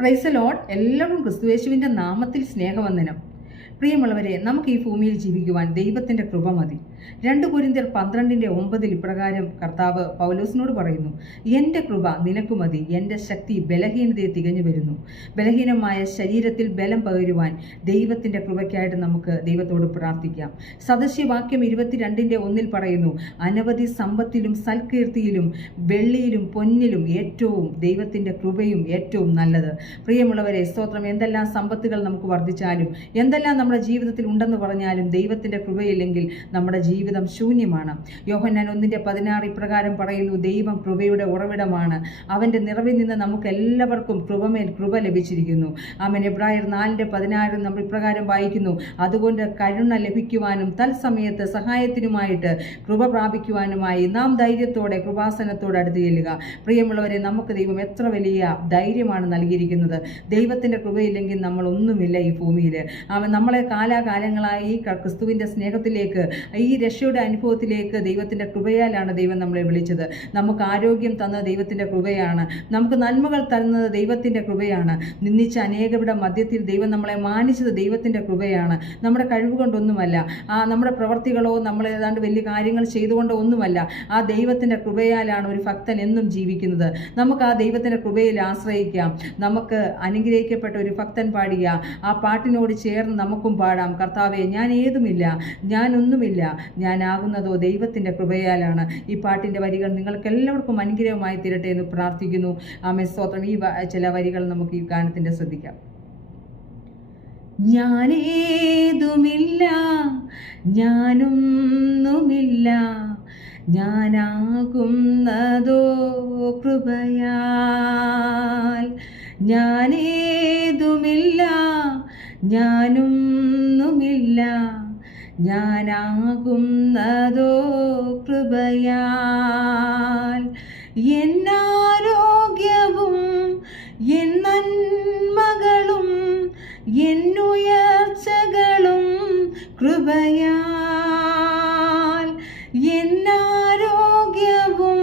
Praise the Lord. എല്ലാവർക്കും ക്രിസ്തുയേശുവിൻ്റെ നാമത്തിൽ സ്നേഹവന്ദനം. പ്രിയമുള്ളവരെ, നമുക്ക് ഈ ഭൂമിയിൽ ജീവിക്കുവാൻ ദൈവത്തിൻ്റെ കൃപ മതി. 2 കൊരിന്ത്യർ 12:9 ഇപ്രകാരം കർത്താവ് പൗലോസിനോട് പറയുന്നു, എൻ്റെ കൃപ നിനക്ക് മതി, എൻ്റെ ശക്തി ബലഹീനതയെ തികഞ്ഞു വരുന്നു. ബലഹീനമായ ശരീരത്തിൽ ബലം പകരുവാൻ ദൈവത്തിൻ്റെ കൃപയ്ക്കായിട്ട് നമുക്ക് ദൈവത്തോട് പ്രാർത്ഥിക്കാം. സദൃശ്യവാക്യം 22:1 പറയുന്നു, അനവധി സമ്പത്തിലും സൽകീർത്തിയിലും വെള്ളിയിലും പൊന്നിലും ഏറ്റവും ദൈവത്തിൻ്റെ കൃപയും ഏറ്റവും നല്ലത്. പ്രിയമുള്ളവരെ, സ്തോത്രം. എന്തെല്ലാം സമ്പത്തുകൾ നമുക്ക് വർദ്ധിച്ചാലും, എന്തെല്ലാം നമ്മുടെ ജീവിതത്തിൽ ഉണ്ടെന്ന് പറഞ്ഞാലും ദൈവത്തിൻ്റെ കൃപയില്ലെങ്കിൽ നമ്മുടെ ജീവിതം ശൂന്യമാണ്. യോഹന്നാൻ 1:16 ഇപ്രകാരം പറയുന്നു, ദൈവം കൃപയുടെ ഉറവിടമാണ്, അവൻ്റെ നിറവിൽ നിന്ന് നമുക്ക് എല്ലാവർക്കും കൃപമേൽ കൃപ ലഭിച്ചിരിക്കുന്നു. ആമേൻ. എബ്രായർ 4:16 നമ്മൾ ഇപ്രകാരം വായിക്കുന്നു, അതുകൊണ്ട് കരുണ ലഭിക്കുവാനും തത്സമയത്ത് സഹായത്തിനുമായിട്ട് കൃപ പ്രാപിക്കുവാനുമായി നാം ധൈര്യത്തോടെ കൃപാസനത്തോടെ അടുത്ത് ചെല്ലുക. പ്രിയമുള്ളവരെ, നമുക്ക് ദൈവം എത്ര വലിയ ധൈര്യമാണ് നൽകിയിരിക്കുന്നത്. ദൈവത്തിൻ്റെ കൃപയില്ലെങ്കിൽ നമ്മൾ ഒന്നുമില്ല ഈ ഭൂമിയിൽ. അവൻ നമ്മളെ കാലാകാലങ്ങളായി ക്രിസ്തുവിൻ്റെ സ്നേഹത്തിലേക്ക്, ഈ രക്ഷയുടെ അനുഭവത്തിലേക്ക് ദൈവത്തിൻ്റെ കൃപയാലാണ് ദൈവം നമ്മളെ വിളിച്ചത്. നമുക്ക് ആരോഗ്യം തന്നത് ദൈവത്തിൻ്റെ കൃപയാണ്. നമുക്ക് നന്മകൾ തരുന്നത് ദൈവത്തിൻ്റെ കൃപയാണ്. നിന്ദിച്ച അനേകരുടെ മധ്യത്തിൽ ദൈവം നമ്മളെ മാനിച്ചത് ദൈവത്തിൻ്റെ കൃപയാണ്. നമ്മുടെ കഴിവ് കൊണ്ടൊന്നുമല്ല, നമ്മുടെ പ്രവർത്തികളോ നമ്മൾ ഏതാണ്ട് വലിയ കാര്യങ്ങൾ ചെയ്തുകൊണ്ടോ ഒന്നുമല്ല. ആ ദൈവത്തിൻ്റെ കൃപയാലാണ് ഒരു ഭക്തൻ എന്നും ജീവിക്കുന്നത്. നമുക്ക് ആ ദൈവത്തിൻ്റെ കൃപയിൽ ആശ്രയിക്കാം. നമുക്ക് അനുഗ്രഹിക്കപ്പെട്ട ഒരു ഭക്തൻ പാടിയ ആ പാട്ടിനോട് ചേർന്ന് നമുക്കും പാടാം, കർത്താവേ, ഞാൻ ഏതുമില്ല, ഞാനൊന്നുമില്ല, ഞാനാകുന്നതോ ദൈവത്തിൻ്റെ കൃപയാലാണ്. ഈ പാട്ടിൻ്റെ വരികൾ നിങ്ങൾക്ക് എല്ലാവർക്കും അനുഗ്രഹമായി തീരട്ടെ എന്ന് പ്രാർത്ഥിക്കുന്നു. ആമേൻ, സ്തോത്രം. ഈ ചില വരികൾ നമുക്ക് ഈ ഗാനത്തിൻ്റെ ശ്രദ്ധിക്കാം. ഞാനേതുമില്ല, ഞാനൊന്നുമില്ല, ഞാനാകുന്നതോ കൃപയാൽ. ഞാനേതുമില്ല, ഞാനൊന്നുമില്ല, ഞാനാകുന്നതോ കൃപയാൽ. എന്നാരോഗ്യവും എൻ നന്മകളും എന്നുയർച്ചകളും കൃപയാൽ. എന്നാരോഗ്യവും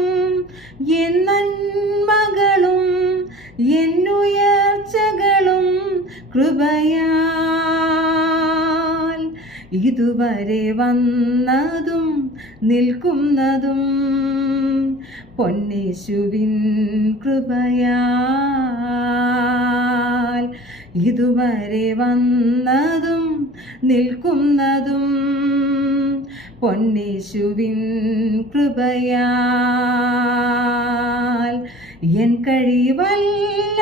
എൻ നന്മകളും എന്നുയർച്ചകളും കൃപയാൽ. ഇതുവരെ വന്നതും നിൽക്കുന്നതും പൊന്നേശുവിൻ കൃപയാൽ. ഇതുവരെ വന്നതും നിൽക്കുന്നതും പൊന്നേശുവിൻ കൃപയാൽ. എൻ കഴിവല്ല,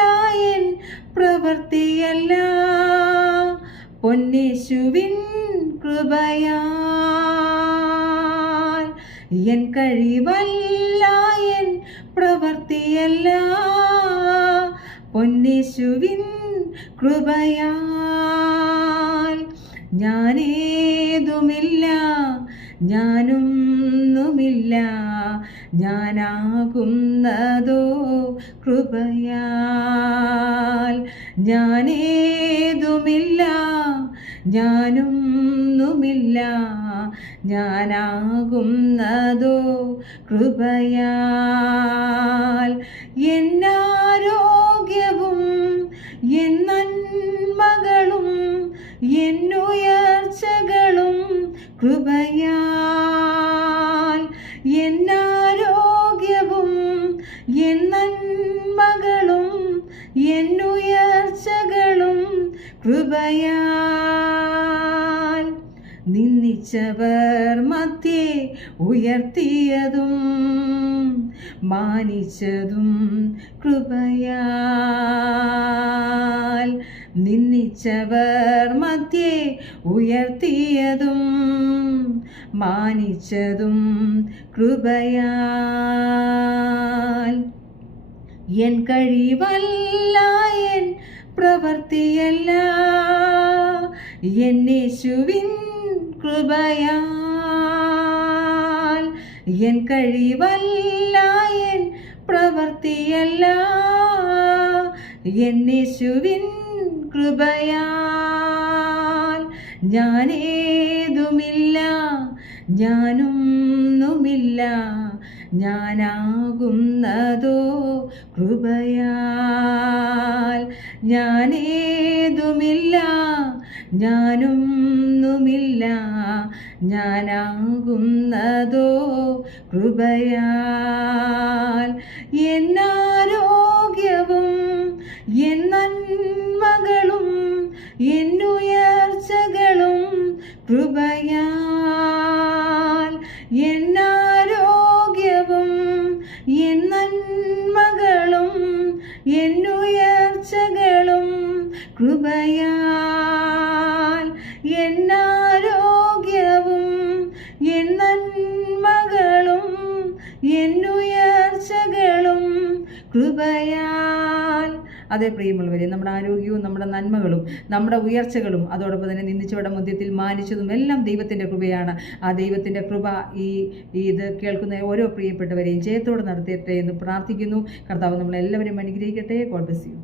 എൻ പ്രവൃത്തിയല്ല, പൊന്നേശുവിൻ കൃപയാൽ. എൻ കഴിവല്ല, എൻ പ്രവൃത്തിയല്ല, പൊന്നേശുവിൻ കൃപയാൽ. ഞാനേതുമില്ല, ഞാനൊന്നുമില്ല, ഞാനാകുന്നതോ കൃപയാൽ. ഞാനേതുമില്ല, ഞാനൊന്നുമില്ല, ഞാനാകുന്നതോ കൃപയാൽ. എന്നാരോഗ്യവും എൻ നന്മകളും എന്നുയർച്ചകളും കൃപയാൽ. എന്നാരോഗ്യവും എൻ നന്മകളും എന്നുയർച്ചകളും കൃപയാൽ. നിന്ദിച്ചവർ മധ്യേ ഉയർത്തിയതും മാനിച്ചതും കൃപയാൽ. നിന്ദിച്ചവർ മധ്യേ ഉയർത്തിയതും മാനിച്ചതും കൃപയാൽ. എൻ കഴിവല്ല, എൻ പ്രവൃത്തിയല്ല, എന്നേശുവിൻ കൃപയാൽ. എൻ കഴിവല്ല, എൻ പ്രവൃത്തിയല്ല, എന്നേശുവിൻ കൃപയാൽ. ഞാനേതുമില്ല, ഞാനൊന്നുമില്ല, ഞാനാകുന്നതോ കൃപയാൽ. ഞാനേതുമില്ല, ഞാനൊന്നുമില്ല, ഞാനാകുന്നതോ കൃപയാൽ. എന്നാരോഗ്യവും എൻ നന്മകളും എന്നുയർച്ചകളും കൃപയാൽ. എന്നാരോഗ്യവും എൻ നന്മകളും എന്നുയർച്ചകളും കൃപയാൽ. എന്നാരോഗ്യവും എൻ നന്മകളും എന്നുയർച്ചകളും കൃപയാൽ. അതേ പ്രിയമുള്ളവരെ, നമ്മുടെ ആരോഗ്യവും നമ്മുടെ നന്മകളും നമ്മുടെ ഉയർച്ചകളും അതോടൊപ്പം തന്നെ നിന്ദിച്ചവരുടെ മധ്യത്തിൽ മാനിച്ചതും എല്ലാം ദൈവത്തിൻ്റെ കൃപയാണ്. ആ ദൈവത്തിൻ്റെ കൃപ ഇത് കേൾക്കുന്ന ഓരോ പ്രിയപ്പെട്ടവരെയും ജയത്തോടെ നടത്തട്ടെ എന്ന് പ്രാർത്ഥിക്കുന്നു. കർത്താവ് നമ്മളെല്ലാവരെയും അനുഗ്രഹിക്കട്ടെ. God bless you.